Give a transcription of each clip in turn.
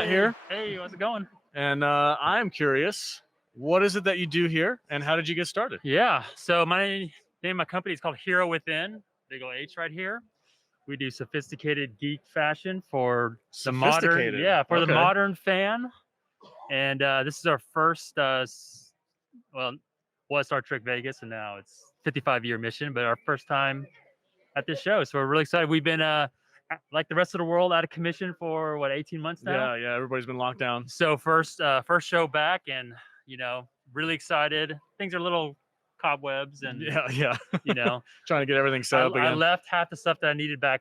Matt here, Hey, how's it going? and I'm curious, what is it that you do here, and how did you get started? Yeah. So my name of my company is called Hero Within. Big ol' H right here. We do sophisticated geek fashion for the modern, Sophisticated. yeah, for the Okay. modern fan. And this is our first, well, was Star Trek Vegas, and now it's 55-year mission, but our first time at this show. So we're really excited. We've been, like the rest of the world, out of commission for what, 18 months now. Yeah. Everybody's been locked down. So first show back, and really excited. Things are a little cobwebs, and Yeah. you know, Trying to get everything set up I again. left half the stuff that I needed back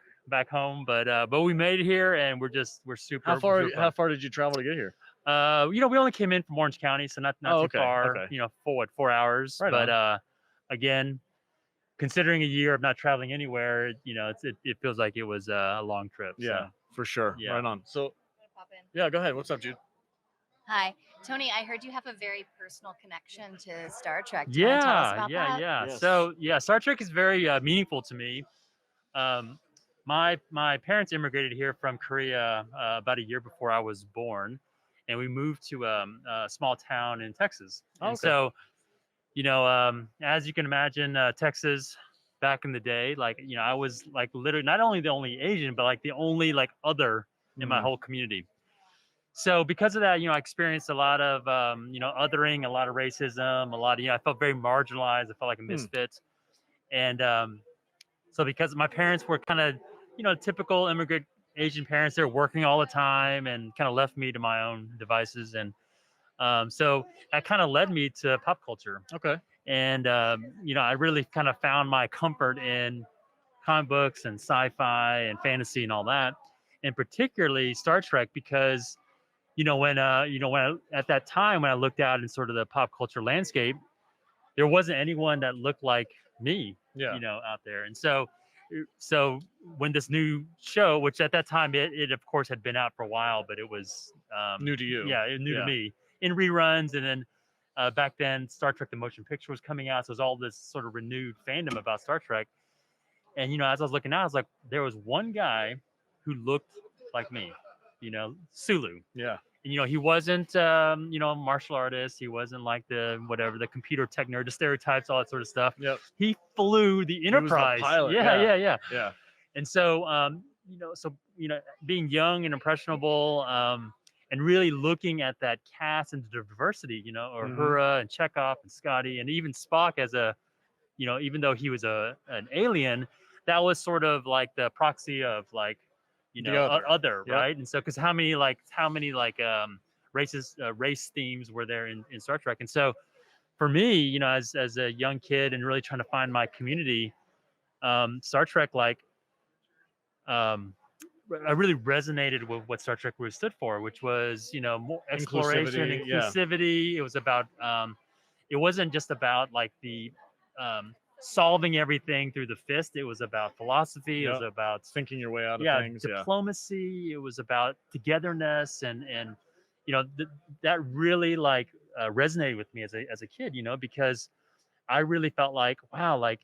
home, but we made it here, and we're super. How far? super How far did you travel to get here? we only came in from Orange County, so not Oh, too okay, far. okay. For what, 4 hours? Right But on. again, considering a year of not traveling anywhere, it feels like it was a long trip. Yeah, So, for sure. yeah. Right on. So, Pop in. yeah, go ahead. What's up, Jude? Hi, Tony. I heard you have a very personal connection to Star Trek. Do you want to tell us about that? Yes. So Star Trek is very meaningful to me. My parents immigrated here from Korea about a year before I was born, and we moved to a small town in Texas. Oh, And okay. so, as you can imagine, Texas back in the day, I was like literally not only the only Asian, but like the only like other in my Mhm. whole community. So because of that, I experienced a lot of, othering, a lot of racism, a lot of, I felt very marginalized. I felt like a misfit. And so because my parents were kind of, typical immigrant Asian parents, they're working all the time and kind of left me to my own devices. And so that kind of led me to pop culture. Okay. And, I really kind of found my comfort in comic books and sci-fi and fantasy and all that. And particularly Star Trek, because at that time when I looked out in sort of the pop culture landscape, there wasn't anyone that looked like me, Yeah. out there. And so when this new show, which at that time it of course had been out for a while, but it was New to you. yeah, new Yeah. to me in reruns, and then back then Star Trek the motion picture was coming out, so it was all this sort of renewed fandom about Star Trek. And as I was looking out, I was like, there was one guy who looked like me, Sulu. Yeah. And he wasn't a martial artist. He wasn't like the computer tech nerd, the stereotypes, all that sort of stuff. Yep. He flew the He was the Enterprise. pilot, Yeah. Yeah. And so being young and impressionable, and really looking at that cast and the diversity, Mhm. Uhura and Chekhov and Scotty and even Spock as a, even though he was an alien, that was sort of like the proxy of like, The other. Yep. right? And so, because how many race themes were there in Star Trek? And so, for me, as a young kid and really trying to find my community, Star Trek, I really resonated with what Star Trek really stood for, which was more exploration, inclusivity. It was about it wasn't just about like the solving everything through the fist. It was about philosophy. It was about thinking your way out of things. diplomacy. It was about togetherness, and that really resonated with me as a kid. Because I really felt like, wow, like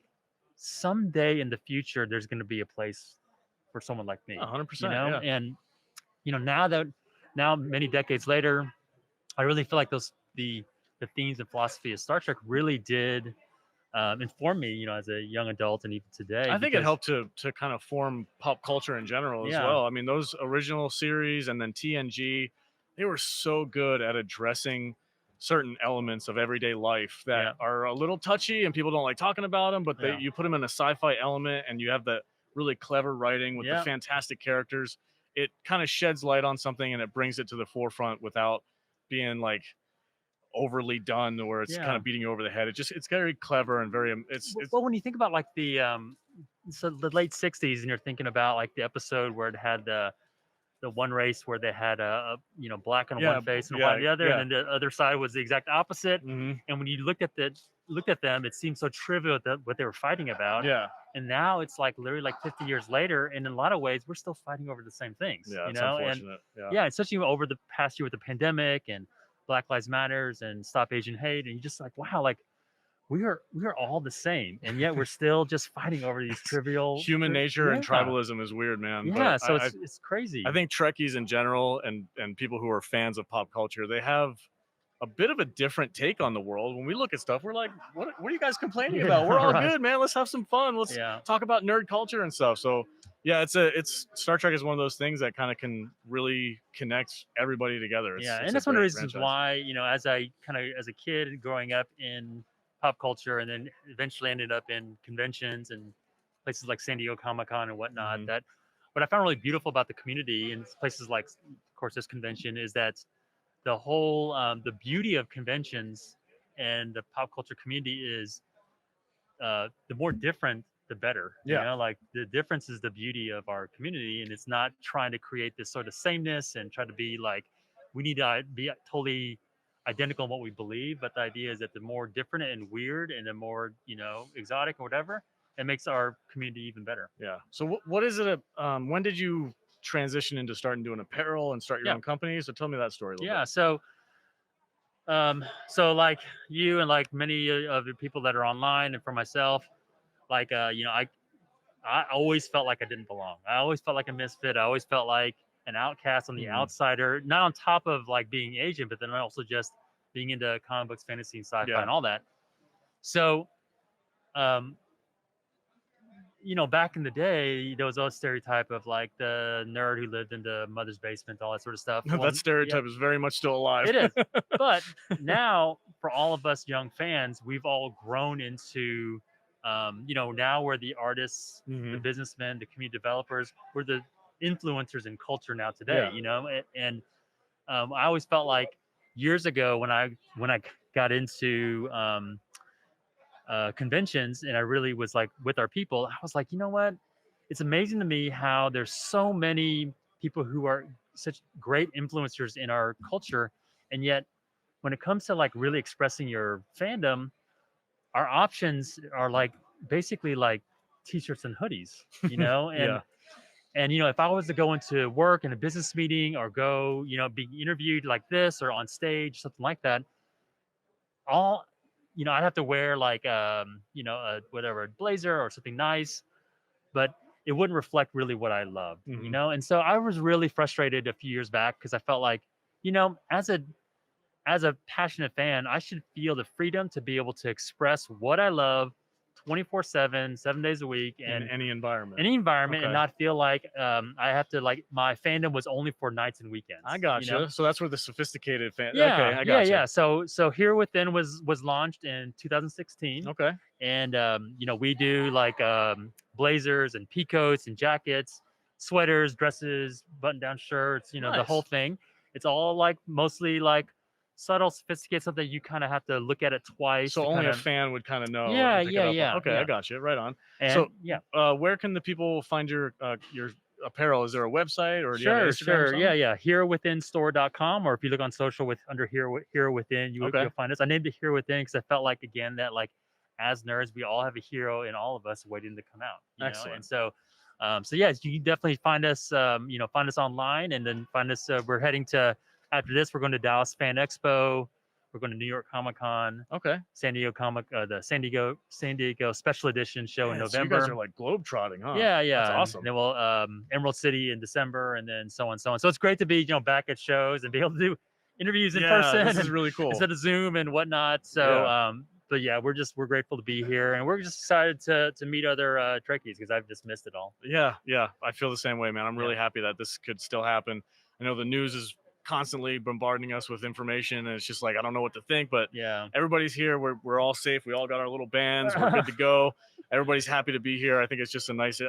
someday in the future there's going to be a place for someone like me. 100%. And now many decades later, I really feel like the themes and philosophy of Star Trek really did inform me, as a young adult and even today. I think it helped to kind of form pop culture in general as well. I mean, those original series and then TNG, they were so good at addressing certain elements of everyday life that are a little touchy and people don't like talking about them, but you put them in a sci-fi element and you have the really clever writing with the fantastic characters. It kind of sheds light on something and it brings it to the forefront without being like overly done where it's kind of beating you over the head. It's very clever and very well, when you think about like the late 60s and you're thinking about like the episode where it had the one race where they had a black on one face and white on the other, and then the other side was the exact opposite. Mhm. And when you looked at them, it seemed so trivial what they were fighting about. And now it's like literally like 50 years later, and in a lot of ways we're still fighting over the same things. It's unfortunate. And especially over the past year with the pandemic and Black Lives Matters and Stop Asian Hate, and you just like, wow, like we are all the same, and yet we're still just fighting over these trivial Human nature and yeah. tribalism is weird, man. Yeah, But so it's crazy. I think Trekkies in general and people who are fans of pop culture, they have a bit of a different take on the world. When we look at stuff, we're like, what are you guys complaining about? We're all right. good, man. Let's have some fun. Let's talk about nerd culture and stuff. So yeah, it's Star Trek is one of those things that kind of can really connect everybody together. And that's one of the reasons why, as a kid growing up in pop culture and then eventually ended up in conventions and places like San Diego Comic-Con and whatnot, that what I found really beautiful about the community and places like, of course, this convention is that the whole the beauty of conventions and the pop culture community is the more different the better. Like the difference is the beauty of our community, and it's not trying to create this sort of sameness and try to be like we need to be totally identical in what we believe, but the idea is that the more different and weird and the more exotic or whatever, it makes our community even better. So what is it when did you transition into starting doing apparel and start your own company? So tell me that story a little bit. So like you and like many of the people that are online, and for myself, like I always felt like I didn't belong. I always felt like a misfit. I always felt like an outcast on the outsider, not on top of like being Asian, but then also just being into comic books, fantasy, and sci-fi and all that. So back in the day, there was a stereotype of like the nerd who lived in the mother's basement, all that sort of stuff. That stereotype is very much still alive. It is. But now, for all of us young fans, we've all grown into, now we're the artists, the businessmen, the community developers. We're the influencers in culture now today, And I always felt like years ago when I got into conventions and I really was like with our people, I was like, you know what? It's amazing to me how there's so many people who are such great influencers in our culture. And yet when it comes to like really expressing your fandom, our options are like basically like t-shirts and hoodies, and if I was to go into work in a business meeting or go, be interviewed like this or on stage, something like that, I'd have to wear like, a blazer or something nice, but it wouldn't reflect really what I loved, And so I was really frustrated a few years back because I felt like, as a passionate fan, I should feel the freedom to be able to express what I love 24/7, 7 days a week, and in any environment, and not feel like I have to like my fandom was only for nights and weekends. I gotcha. So that's where the sophisticated fan. Yeah, I gotcha. Yeah. So Here Within was launched in 2016. Okay. And we do like blazers and peacoats and jackets, sweaters, dresses, button-down shirts. Nice. The whole thing. It's all like mostly like subtle, sophisticated stuff that you kind of have to look at it twice. So only a fan would kind of know. Yeah. Okay, I got you. Right on. And, so where can the people find your apparel? Is there a website or do you have an Instagram? Sure. Yeah. HereWithinStore.com, or if you look on social under Here Within, you'll find us. I named it Here Within because I felt like again that like as nerds, we all have a hero in all of us waiting to come out. Excellent. And so you can definitely find us. Find us online, and then find us. We're heading to. After this, we're going to Dallas Fan Expo. We're going to New York Comic Con. Okay. San Diego the San Diego Special Edition show in November. So you guys are like globetrotting, huh? Yeah. That's awesome. And then we'll Emerald City in December, and then so on. So it's great to be back at shows and be able to do interviews in person. This is really cool. Instead of Zoom and whatnot. So but yeah, we're grateful to be here, and we're just excited to meet other Trekkies because I've just missed it all. Yeah. I feel the same way, man. I'm really happy that this could still happen. I know the news is constantly bombarding us with information, and it's just like I don't know what to think, but everybody's here. We're all safe. We all got our little bands. We're good to go. Everybody's happy to be here. I think it's just a nice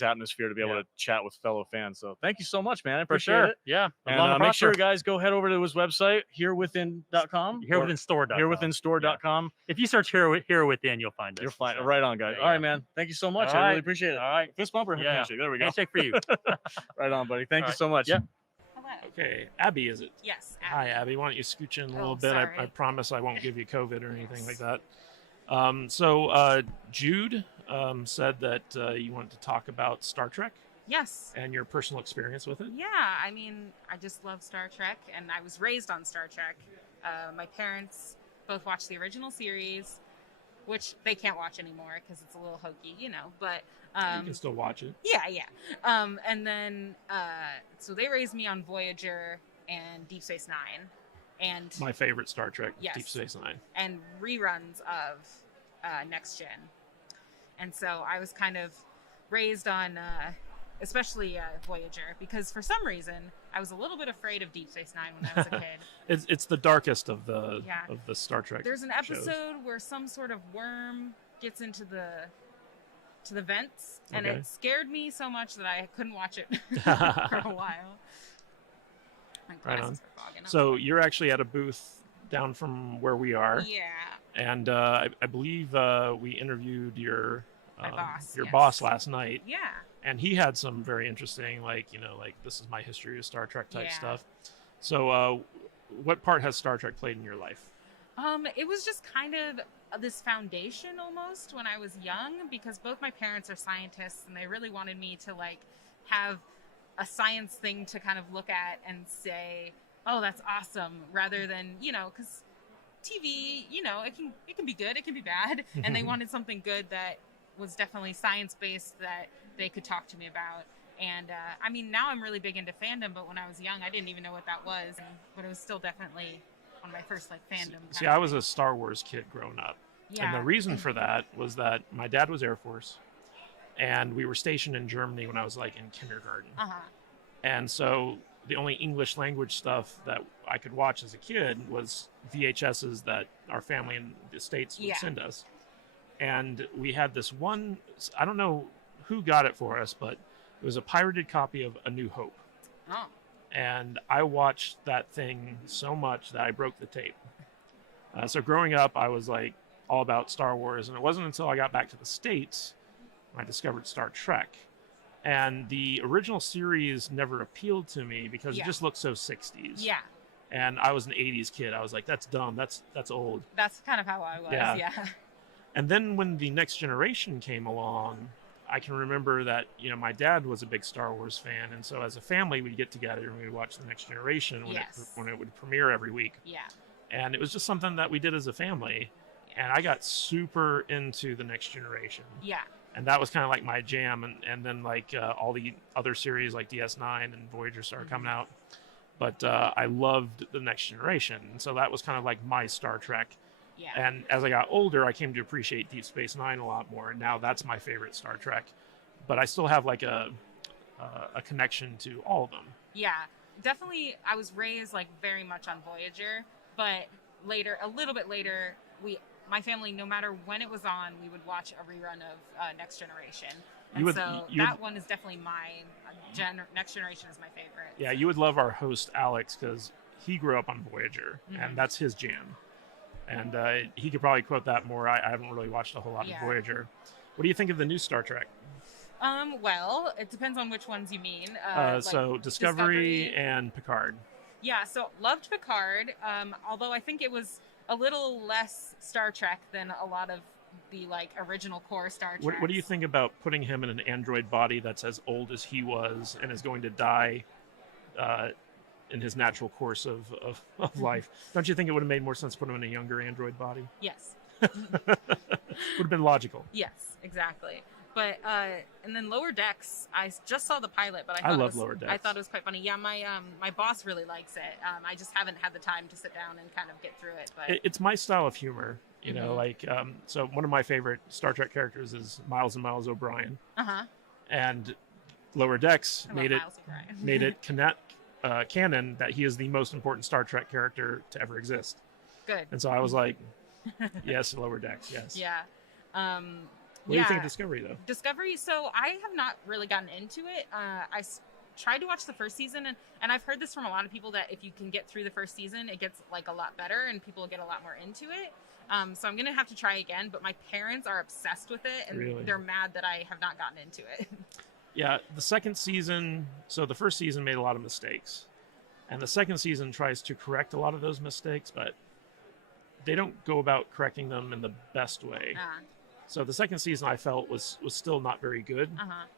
atmosphere to be able to chat with fellow fans. So thank you so much, man. I appreciate it. Yeah. And make sure guys go head over to his website, herewithin.com. Herewithinstore.com. Herewithinstore.com. If you search Here Within, you'll find us. You're fine. Right on, guys. All right, man. Thank you so much. I really appreciate it. All right. Fist bumper. Handshake. There we go. Handshake for you. Right on, buddy. Thank you so much. Yeah. Okay, Abby, is it? Yes. Abby. Hi, Abby. Why don't you scooch in a little bit? I promise I won't give you COVID or anything like that. Jude said that you wanted to talk about Star Trek. Yes. And your personal experience with it. Yeah, I mean, I just love Star Trek, and I was raised on Star Trek. My parents both watched the original series. which they can't watch anymore because it's a little hokey, but you can still watch it. yeah. And then so they raised me on Voyager and Deep Space Nine, and My favorite Star Trek, Yes. Deep Space Nine. and reruns of Next Gen. And so I was kind of raised on especially Voyager, because for some reason I was a little bit afraid of Deep Space Nine when I was a kid. It's the darkest of the Yeah. Star Trek. There's an shows. episode where some sort of worm gets into the vents, and Okay. it scared me so much that I couldn't watch it for a while. My Right glasses on. are fogging up. So you're actually at a booth down from where we are, yeah, and I believe we interviewed your My boss, your yes. boss last night, yeah. and he had some very interesting, like this is my history of Star Trek type Yeah. stuff. So, what part has Star Trek played in your life? It was just kind of this foundation almost when I was young, because both my parents are scientists and they really wanted me to like have a science thing to kind of look at and say, oh, that's awesome, rather than, because TV, it can be good, it can be bad. And they wanted something good that was definitely science-based that they could talk to me about. And I mean, now I'm really big into fandom, but when I was young, I didn't even know what that was. But it was still definitely one of my first like fandom. See, I was a Star Wars kid growing up. Yeah. And the reason for that was that my dad was Air Force, and we were stationed in Germany when I was like in kindergarten. Uh-huh. And so the only English language stuff that I could watch as a kid was VHSs that our family in the States would Yeah. send us. And we had this one, I don't know who got it for us, but it was a pirated copy of A New Hope. Oh. And I watched that thing so much that I broke the tape. So growing up, I was like all about Star Wars, and it wasn't until I got back to the States when I discovered Star Trek. And the original series never appealed to me because Yeah. it just looked so 60s. Yeah. And I was an 80s kid. I was like, that's dumb. That's old. That's kind of how I was. Yeah. Yeah. And then when the Next Generation came along, I can remember that, my dad was a big Star Wars fan. And so as a family, we'd get together and we'd watch the Next Generation Yes. when it would premiere every week. Yeah. And it was just something that we did as a family. And I got super into the Next Generation. Yeah. And that was kind of like my jam. And then like all the other series like DS9 and Voyager started coming out. But I loved the Next Generation. And so that was kind of like my Star Trek. Yeah. And as I got older, I came to appreciate Deep Space Nine a lot more. And now that's my favorite Star Trek. But I still have like a connection to all of them. Yeah. Definitely, I was raised like very much on Voyager, but a little bit later, my family, no matter when it was on, we would watch a rerun of Next Generation. And that one is definitely Next Generation is my favorite. Yeah, you would love our host, Alex, because he grew up on Voyager, and that's his jam. And he could probably quote that more. I haven't really watched a whole lot of Voyager. What do you think of the new Star Trek? Well, it depends on which ones you mean. So Discovery and Picard. Yeah, so loved Picard, although I think it was a little less Star Trek than a lot of the like original core Star Trek. What do you think about putting him in an android body that's as old as he was and is going to die in his natural course of life? Don't you think it would have made more sense to put him in a younger android body? Yes. Would have been logical. Yes, exactly. But and then Lower Decks, I just saw the pilot, but I love Lower Decks. I thought it was quite funny. Yeah, my boss really likes it. I just haven't had the time to sit down and kind of get through it. But it's my style of humor, like so one of my favorite Star Trek characters is Miles and Miles O'Brien. And Lower Decks made it canon that he is the most important Star Trek character to ever exist. Good. And so I was like, yes, Lower Decks, yes. Yeah. What do you think of Discovery, though? Discovery, so I have not really gotten into it. Tried to watch the first season, and I've heard this from a lot of people that if you can get through the first season, it gets like a lot better and people get a lot more into it. So I'm going to have to try again, but my parents are obsessed with it, and they're mad that I have not gotten into it. Yeah, the second season, so the first season made a lot of mistakes, and the second season tries to correct a lot of those mistakes, but they don't go about correcting them in the best way. So the second season I felt was still not very good,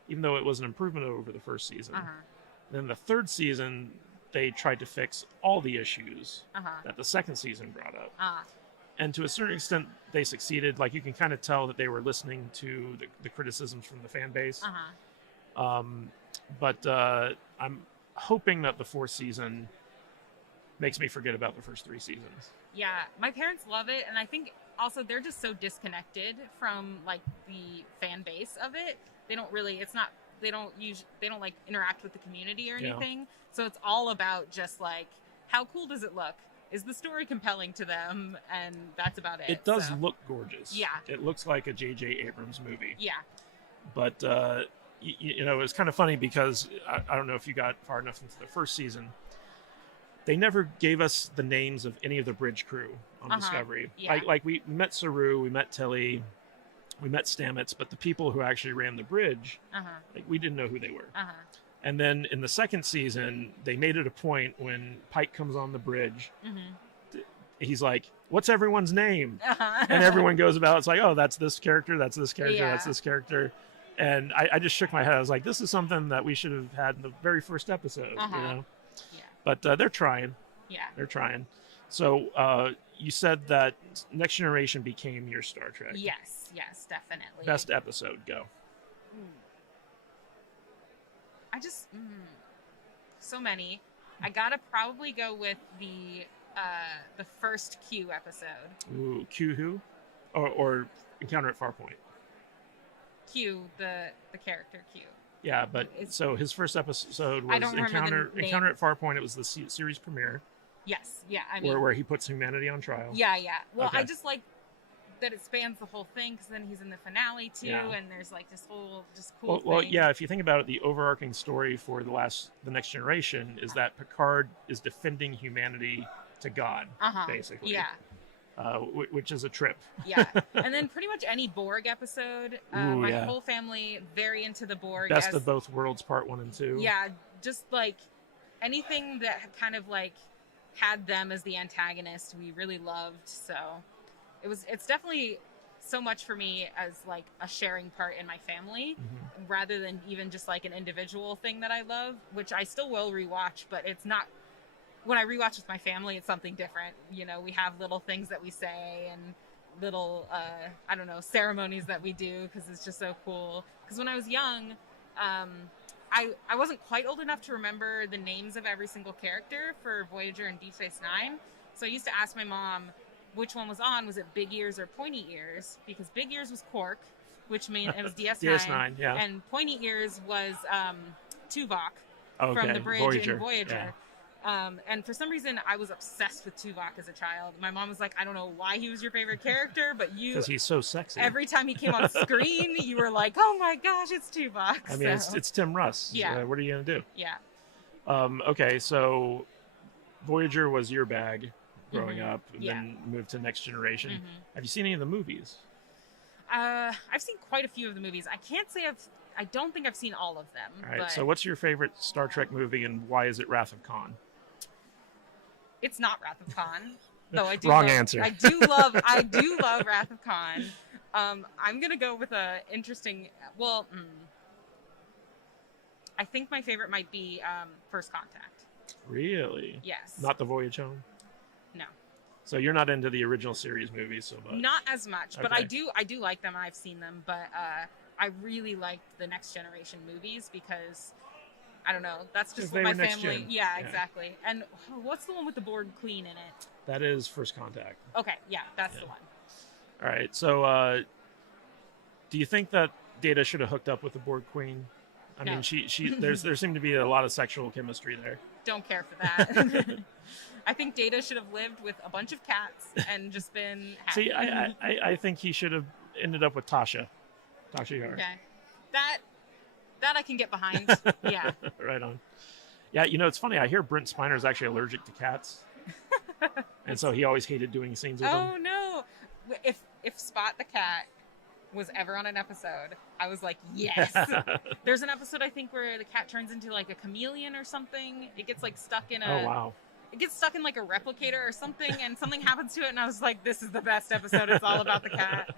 even though it was an improvement over the first season. Then the third season, they tried to fix all the issues that the second season brought up. And to a certain extent, they succeeded. Like, you can kind of tell that they were listening to the criticisms from the fan base. But I'm hoping that the 4th season makes me forget about the first 3 seasons. Yeah, my parents love it, and I think also they're just so disconnected from like the fan base of it. They don't really, they don't like interact with the community or anything. So it's all about just like, how cool does it look? Is the story compelling to them? And that's about it. It does look gorgeous. Yeah. It looks like a J.J. Abrams movie. Yeah. But, you know, it was kind of funny because I don't know if you got far enough into the first season. They never gave us the names of any of the bridge crew on Discovery. Yeah. Like we met Saru, we met Tilly, we met Stamets, but the people who actually ran the bridge, like, we didn't know who they were. And then in the 2nd season, they made it a point when Pike comes on the bridge, he's like, "What's everyone's name?" And everyone goes about, it's like, "Oh, that's this character, that's this character, that's this character." And I just shook my head. I was like, this is something that we should have had in the very first episode, you know? Yeah. But they're trying. Yeah. They're trying. So you said that Next Generation became your Star Trek. Yes, definitely. Best episode, go. I just so many. I gotta probably go with the first Q episode. Ooh, Q who? Or Encounter at Farpoint. Q, the character Q. Yeah, but so his first episode was Encounter at Farpoint. It was the series premiere. Yes, yeah. I mean, where he puts humanity on trial. Yeah. Well, I just like that it spans the whole thing, because then he's in the finale too, and there's like this whole just cool thing. Well, yeah. If you think about it, the overarching story for the Next Generation is that Picard is defending humanity to God, basically. Yeah. Which is a trip. Yeah. And then pretty much any Borg episode. My whole family very into the Borg. Best of Both Worlds, Part 1 and 2. Yeah, just like anything that kind of like had them as the antagonist, we really loved. So it's definitely so much for me as like a sharing part in my family, rather than even just like an individual thing that I love, which I still will rewatch, but it's not. When I rewatch with my family, it's something different. You know, we have little things that we say and little, I don't know, ceremonies that we do, because it's just so cool. Because when I was young, I wasn't quite old enough to remember the names of every single character for Voyager and Deep Space Nine. So I used to ask my mom which one was on. Was it Big Ears or Pointy Ears? Because Big Ears was Quark, which means it was DS9. DS9, yeah. And Pointy Ears was Tuvok from the bridge Voyager. in Voyager. Yeah. And for some reason, I was obsessed with Tuvok as a child. My mom was like, I don't know why he was your favorite character, but you... Because he's so sexy. Every time he came on screen, you were like, oh my gosh, it's Tuvok. I mean, it's Tim Russ. Yeah. What are you going to do? Yeah. Okay, so Voyager was your bag growing up, and then moved to Next Generation. Have you seen any of the movies? I've seen quite a few of the movies. I don't think I've seen all of them. All right, but so what's your favorite Star Trek movie, and why is it Wrath of Khan? It's not Wrath of Khan, though I do. Wrong answer. I do love Wrath of Khan. I'm gonna go with a interesting. Well, I think my favorite might be First Contact. Really? Yes. Not the Voyage Home? No. So you're not into the original series movies so much? Not as much, but Okay. I do like them. I've seen them, but I really liked the Next Generation movies because. I don't know. That's just what my family. Yeah, exactly. And what's the one with the Borg Queen in it? That is First Contact. Okay, yeah, that's the one. All right. So, do you think that Data should have hooked up with the Borg Queen? I mean, she there seemed to be a lot of sexual chemistry there. Don't care for that. I think Data should have lived with a bunch of cats and just been happy. See, I think he should have ended up with Tasha Yar. Okay, that I can get behind. Yeah. Right on. Yeah, you know, it's funny. I hear Brent Spiner is actually allergic to cats, and so he always hated doing scenes with them. Oh no! If Spot the cat was ever on an episode, I was like, yes. There's an episode I think where the cat turns into like a chameleon or something. It gets like stuck in a. Oh wow. It gets stuck in like a replicator or something, and something happens to it, and I was like, this is the best episode. It's all about the cat.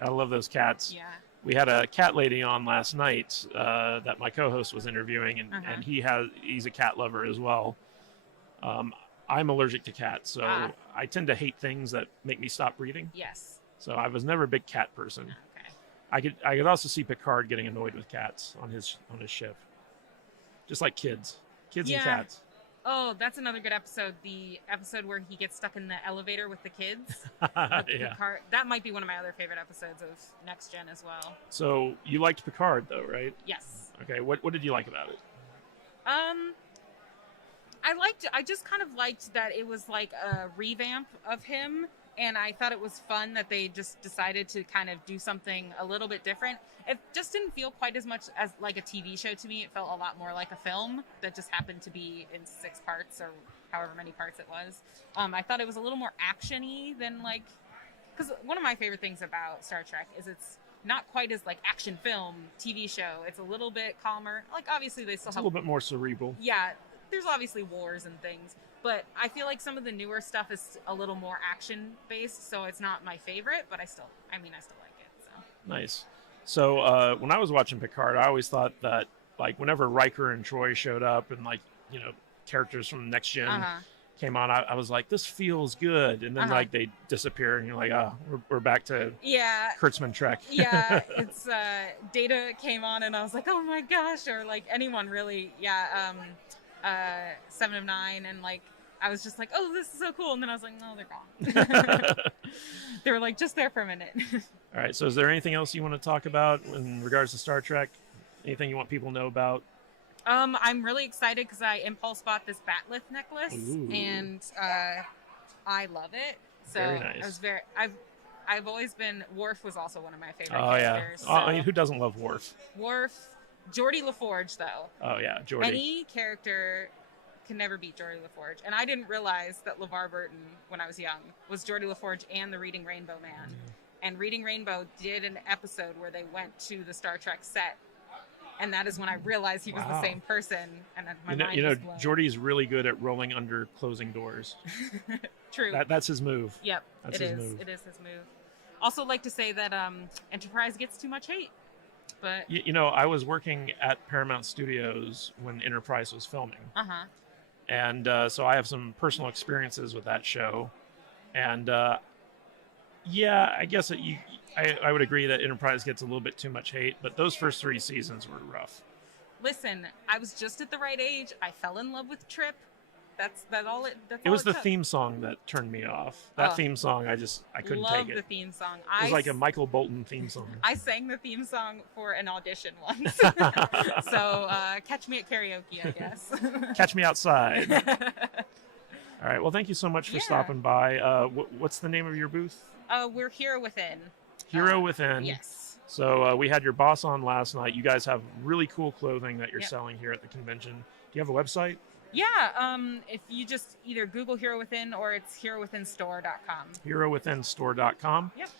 I love those cats. Yeah. We had a cat lady on last night that my co-host was interviewing, and he's a cat lover as well. I'm allergic to cats, so I I tend to hate things that make me stop breathing. Yes. So I was never a big cat person. Okay. I could also see Picard getting annoyed with cats on his ship, just like kids and Yeah. cats. Oh, that's another good episode. The episode where he gets stuck in the elevator with the kids. Yeah. Picard. That might be one of my other favorite episodes of Next Gen as well. So you liked Picard though, right? Yes. Okay. What did you like about it? I just kind of liked that it was like a revamp of him, and I thought it was fun that they just decided to kind of do something a little bit different. It just didn't feel quite as much as like a TV show to me. It felt a lot more like a film that just happened to be in 6 parts or however many parts it was. I thought it was a little more action-y than like, because one of my favorite things about Star Trek is it's not quite as like action film TV show. It's a little bit calmer. Like obviously they still It's have a little bit more cerebral. yeah, there's obviously wars and things, but I feel like some of the newer stuff is a little more action based, so it's not my favorite, but I still like it. So Nice. So when I was watching Picard, I always thought that like whenever Riker and Troy showed up and like, you know, characters from Next Gen came on, I was like, this feels good. And then like they disappear and you're like, oh, we're back to Kurtzman Trek. Yeah, it's Data came on and I was like, oh my gosh, or like anyone really, 7 of 9, and like I was just like, oh, this is so cool, and then I was like, no, they're gone. They were like just there for a minute. All right, so is there anything else you want to talk about in regards to Star Trek? Anything you want people to know about? I'm really excited because I impulse bought this Batleth necklace. Ooh. And I love it. So Very nice. I was I've always been, Worf was also one of my favorite Oh yeah. characters. Oh, I mean, who doesn't love Worf? Worf, Geordie LaForge though. Oh yeah, Geordie. Any character can never beat Geordie LaForge. And I didn't realize that LeVar Burton, when I was young, was Geordie LaForge and the Reading Rainbow Man. And Reading Rainbow did an episode where they went to the Star Trek set. And that is when I realized he was the same person. And my mind was blown. Geordie's really good at rolling under closing doors. True. That's his move. Yep, That's it his is. move. It is his move. Also like to say that Enterprise gets too much hate. But You know, I was working at Paramount Studios when Enterprise was filming. And so I have some personal experiences with that show. And yeah, I guess I would agree that Enterprise gets a little bit too much hate, but those first 3 seasons were rough. Listen, I was just at the right age. I fell in love with Trip. That's all it It was the took. theme song that turned me off. That theme song, I couldn't Love take it. the theme song. It was like a Michael Bolton theme song. I sang the theme song for an audition once. So catch me at karaoke, I guess. Catch me outside. All right. Well, thank you so much for stopping by. What's the name of your booth? We're Hero Within. Hero Within. Yes. So we had your boss on last night. You guys have really cool clothing that you're selling here at the convention. Do you have a website? Yeah. If you just either Google Hero Within or it's herowithinstore.com. herowithinstore.com. Yep.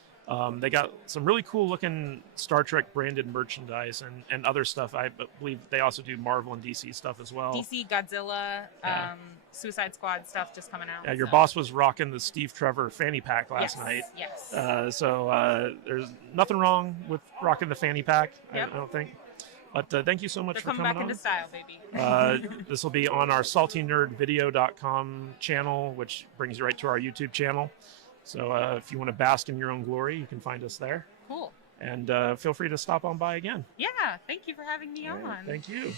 They got some really cool looking Star Trek branded merchandise and other stuff. I believe they also do Marvel and DC stuff as well. DC, Godzilla, Suicide Squad stuff just coming out. Yeah, your boss was rocking the Steve Trevor fanny pack last night. Yes. So there's nothing wrong with rocking the fanny pack, I don't think. But thank you so much They're for coming coming back into style, baby. This will be on our saltynerdvideo.com channel, which brings you right to our YouTube channel. So if you want to bask in your own glory, you can find us there. Cool. And feel free to stop on by again. Yeah, thank you for having me on. Thank you.